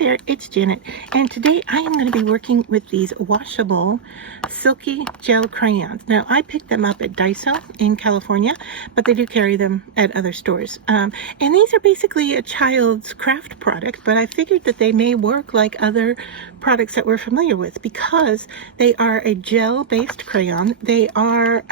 there, it's Janet, and today I am going to be working with these washable silky gel crayons. Now, I picked them up at Daiso in California, but they do carry them at other stores. And these are basically a child's craft product, but I figured that they may work like other products that we're familiar with because they are a gel-based crayon. They are,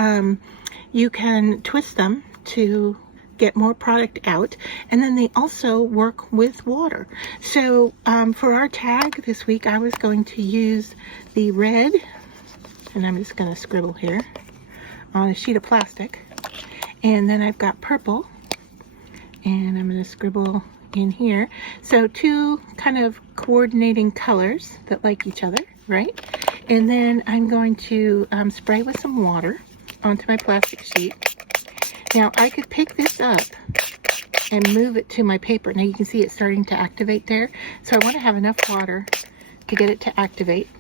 you can twist them to get more product out, and then they also work with water. So for our tag this week, I was going to use the red, and I'm just going to scribble here on a sheet of plastic, and then I've got purple, and I'm going to scribble in here. So two kind of coordinating colors that like each other, right? And then I'm going to spray with some water onto my plastic sheet. Now, I could pick this up and move it to my paper. Now, you can see it's starting to activate there. So I want to have enough water to get it to activate.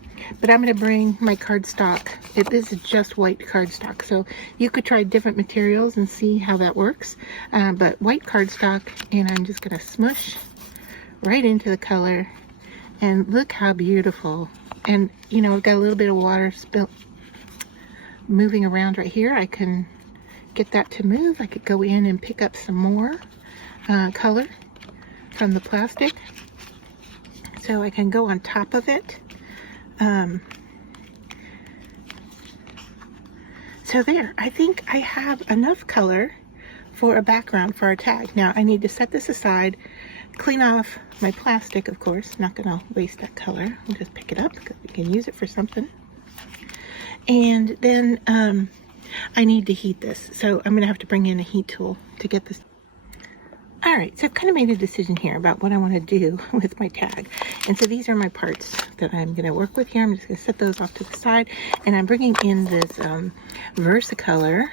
But I'm going to bring my cardstock. This is just white cardstock. So you could try different materials and see how that works. But white cardstock, and I'm just going to smush right into the color. And look how beautiful. And, you know, I've got a little bit of water spill moving around right here. I can get that to move. I could go in and pick up some more color from the plastic, so I can go on top of it. So there, I think I have enough color for a background for our tag. Now I need to set this aside, clean off my plastic, of course. Not gonna waste that color. I'll just pick it up because we can use it for something. And then I need to heat this, so I'm going to have to bring in a heat tool to get this. Alright, so I've kind of made a decision here about what I want to do with my tag. And so these are my parts that I'm going to work with here. I'm just going to set those off to the side. And I'm bringing in this Versacolor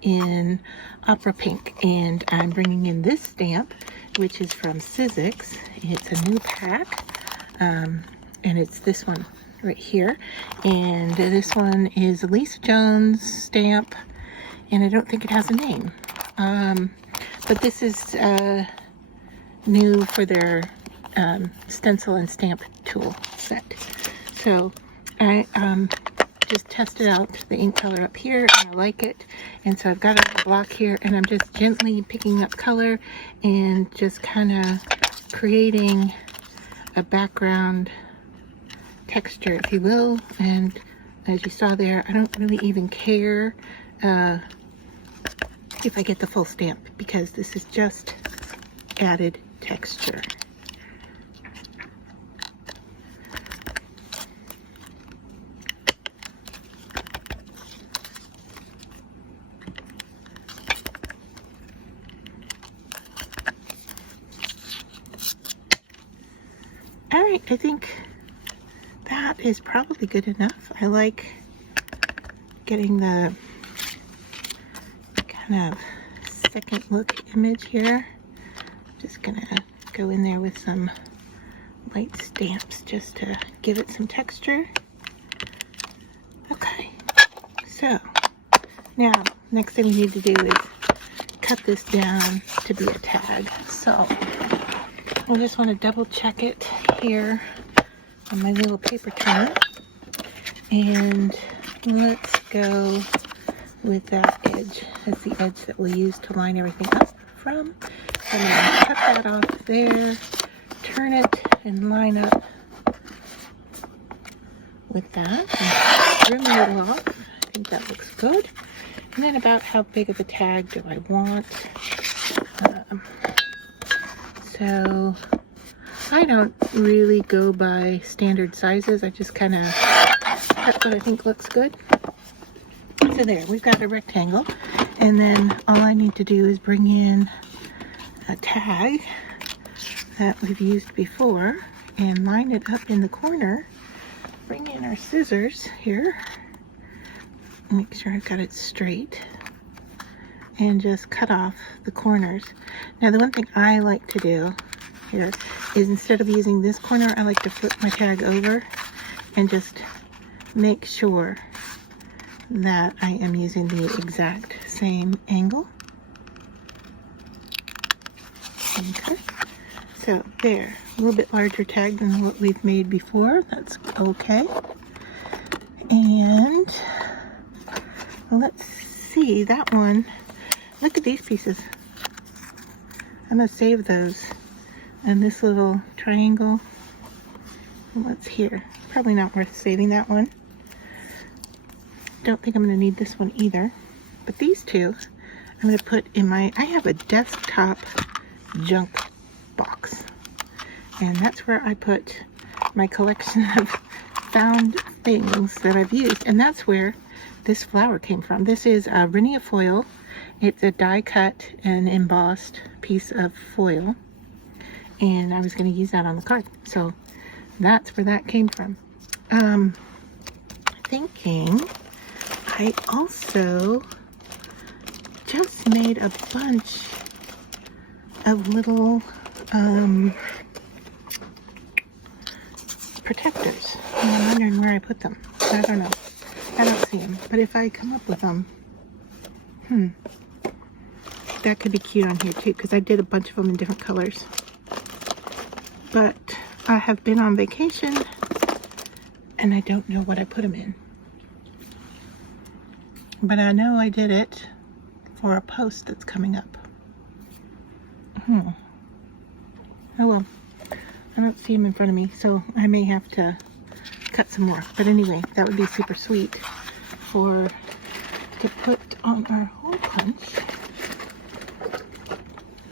in Opera Pink. And I'm bringing in this stamp, which is from Sizzix. It's a new pack. And it's this one right here, and this one is a Lisa Jones stamp, and I don't think it has a name, but this is new for their stencil and stamp tool set. So I just tested out the ink color up here, and I like it, and so I've got a block here, and I'm just gently picking up color and just kind of creating a background texture, if you will. And as you saw there, I don't really even care if I get the full stamp, because this is just added texture. All right, I think that is probably good enough. I like getting the kind of second look image here. Just gonna go in there with some light stamps just to give it some texture. Okay, so now next thing we need to do is cut this down to be a tag. So I just want to double check it here on my little paper trimmer, and let's go with that edge as the edge that we'll use to line everything up from. So I'm going to cut that off there, turn it and line up with that, and trim a little off. I think that looks good. And then about how big of a tag do I want? So I don't really go by standard sizes. I just kind of cut what I think looks good. So there, we've got a rectangle. And then all I need to do is bring in a tag that we've used before and line it up in the corner. Bring in our scissors here. Make sure I've got it straight. And just cut off the corners. Now, the one thing I like to do here is, instead of using this corner, I like to flip my tag over and just make sure that I am using the exact same angle. Okay, So there, a little bit larger tag than what we've made before. That's okay. And let's see, that one, look at these pieces. I'm gonna save those. And this little triangle, what's here? Probably not worth saving that one. Don't think I'm gonna need this one either. But these two, I'm gonna put in my, I have a desktop junk box. And that's where I put my collection of found things that I've used. And that's where this flower came from. This is a Rhinea foil. It's a die cut and embossed piece of foil. And I was gonna use that on the card. So that's where that came from. Thinking I also just made a bunch of little protectors, and I'm wondering where I put them. I don't know. I don't see them, but if I come up with them, that could be cute on here too, because I did a bunch of them in different colors. But I have been on vacation and I don't know what I put them in. But I know I did it for a post that's coming up. Oh well, I don't see them in front of me, so I may have to cut some more. But anyway, that would be super sweet to put on our hole punch,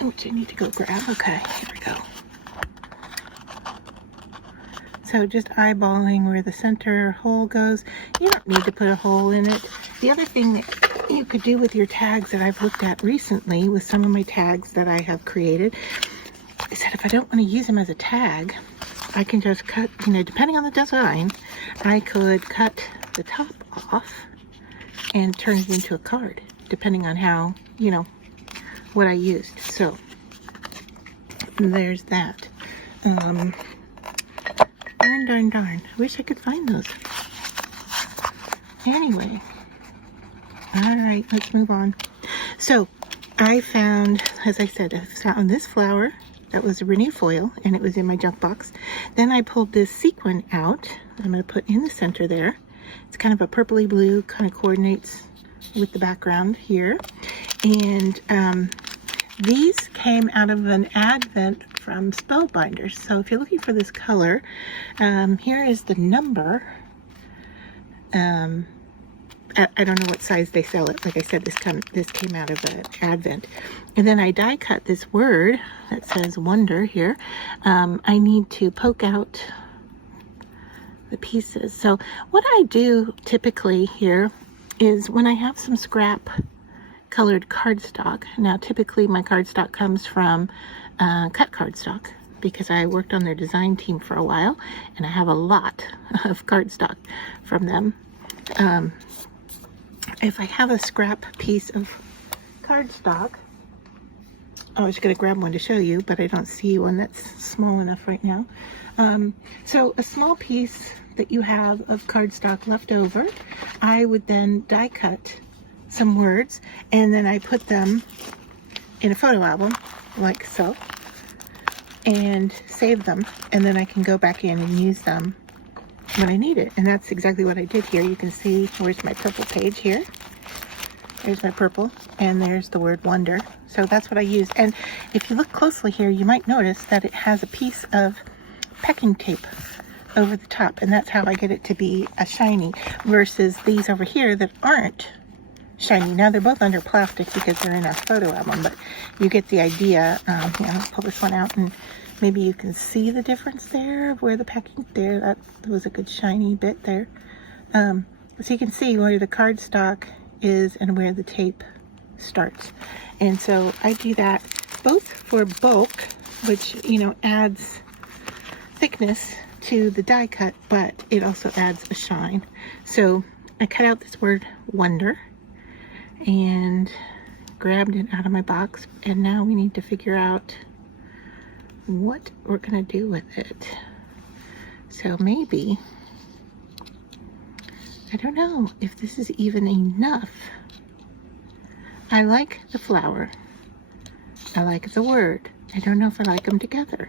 which I need to go grab. Okay, here we go. So just eyeballing where the center hole goes. You don't need to put a hole in it. The other thing that you could do with your tags that I've looked at recently with some of my tags that I have created is that if I don't want to use them as a tag, I can just cut, depending on the design, I could cut the top off and turn it into a card, depending on how, what I used. So there's that. Darn. I wish I could find those. Anyway. Alright, let's move on. So, I found, as I said, I found this flower that was a Rhinea foil, and it was in my junk box. Then I pulled this sequin out. I'm going to put in the center there. It's kind of a purpley blue, kind of coordinates with the background here. And these came out of an advent from Spellbinders. So if you're looking for this color, here is the number. I don't know what size they sell it. Like I said, this came out of an advent. And then I die cut this word that says wonder here. I need to poke out the pieces. So what I do typically here is when I have some scrap colored cardstock. Now typically my cardstock comes from cut cardstock because I worked on their design team for a while and I have a lot of cardstock from them. If I have a scrap piece of cardstock, I was going to grab one to show you, but I don't see one that's small enough right now. So a small piece that you have of cardstock left over, I would then die cut some words, and then I put them in a photo album like so and save them, and then I can go back in and use them when I need it. And that's exactly what I did here. You can see, where's my purple page here? There's my purple, and there's the word wonder. So that's what I used. And if you look closely here, you might notice that it has a piece of packing tape over the top, and that's how I get it to be a shiny, versus these over here that aren't shiny. Now they're both under plastic because they're in a photo album, but you get the idea. I'll pull this one out and maybe you can see the difference there of where the packing, there, that was a good shiny bit there. So you can see where the cardstock is and where the tape starts. And so I do that both for bulk, which, adds thickness to the die cut, but it also adds a shine. So I cut out this word wonder and grabbed it out of my box, and now we need to figure out what we're gonna do with it. So maybe, I don't know if this is even enough. I like the flower. I like the word. I don't know if I like them together.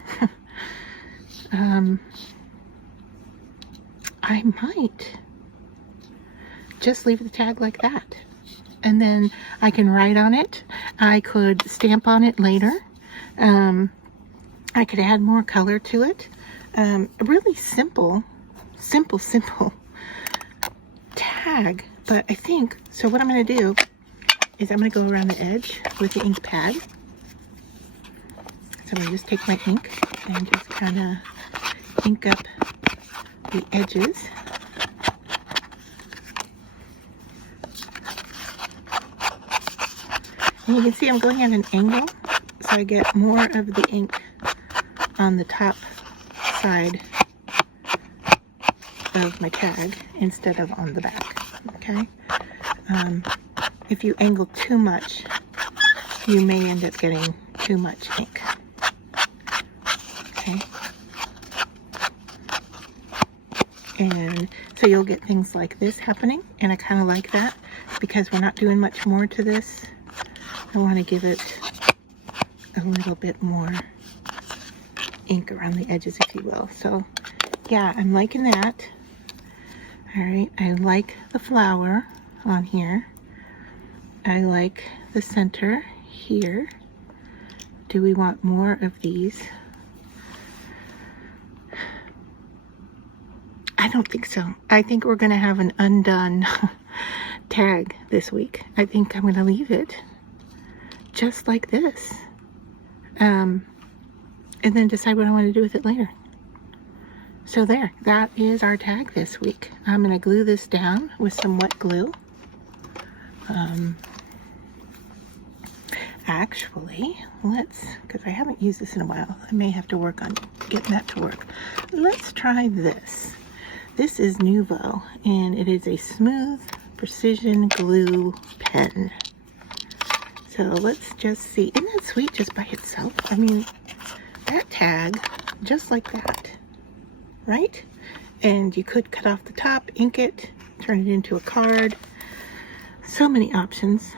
I might just leave the tag like that. And then I can write on it. I could stamp on it later. I could add more color to it. A really simple tag. But I think, so what I'm going to do is I'm going to go around the edge with the ink pad. So I'm going to just take my ink and just kind of ink up the edges. And you can see I'm going at an angle, so I get more of the ink on the top side of my tag instead of on the back, okay? If you angle too much, you may end up getting too much ink, okay? And so you'll get things like this happening, and I kind of like that because we're not doing much more to this. I want to give it a little bit more ink around the edges, if you will. So yeah, I'm liking that. All right, I like the flower on here. I like the center here. Do we want more of these? I don't think so. I think we're going to have an undone tag this week. I think I'm going to leave it just like this. And then decide what I want to do with it later. So there, that is our tag this week. I'm going to glue this down with some wet glue. Actually, because I haven't used this in a while, I may have to work on getting that to work. Let's try this. This is Nuvo, and it is a smooth precision glue pen. So let's just see. Isn't that sweet just by itself? I mean, that tag, just like that, right? And you could cut off the top, ink it, turn it into a card. So many options.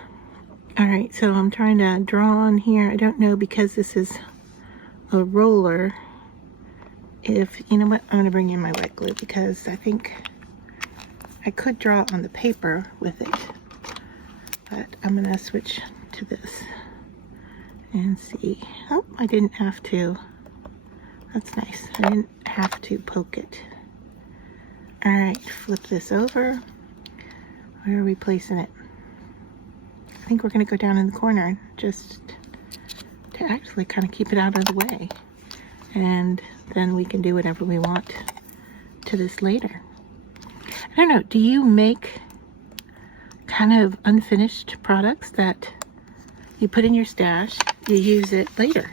All right, so I'm trying to draw on here. I don't know, because this is a roller, if, you know what, I'm gonna bring in my wet glue because I think I could draw on the paper with it, but I'm gonna switch to this and see. Oh, I didn't have to. That's nice. I didn't have to poke it. All right, flip this over. Where are we placing it? I think we're going to go down in the corner just to actually kind of keep it out of the way. And then we can do whatever we want to this later. I don't know, do you make kind of unfinished products that you put in your stash, you use it later?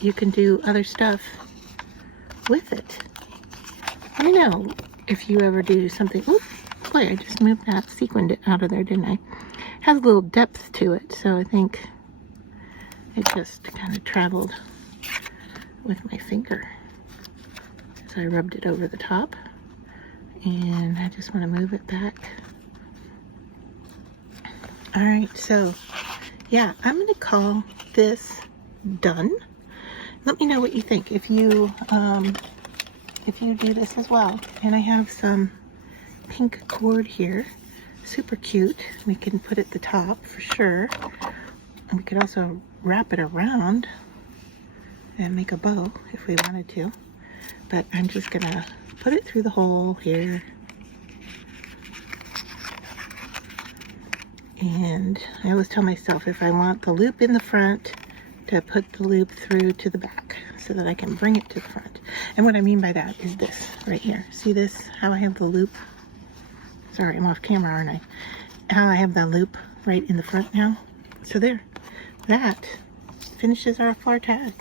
You can do other stuff with it. I know if you ever do something. Oops, boy, I just moved that, sequined it out of there, didn't I? It has a little depth to it, so I think it just kind of traveled with my finger. So I rubbed it over the top, and I just want to move it back. All right, so yeah, I'm going to call this done. Let me know what you think if you do this as well. And I have some pink cord here, super cute. We can put it at the top for sure. And we could also wrap it around and make a bow if we wanted to. But I'm just gonna put it through the hole here. And I always tell myself if I want the loop in the front, to put the loop through to the back so that I can bring it to the front. And what I mean by that is this right here. See this? How I have the loop? Sorry, I'm off camera, aren't I? How I have the loop right in the front now. So there. That finishes our floor tag.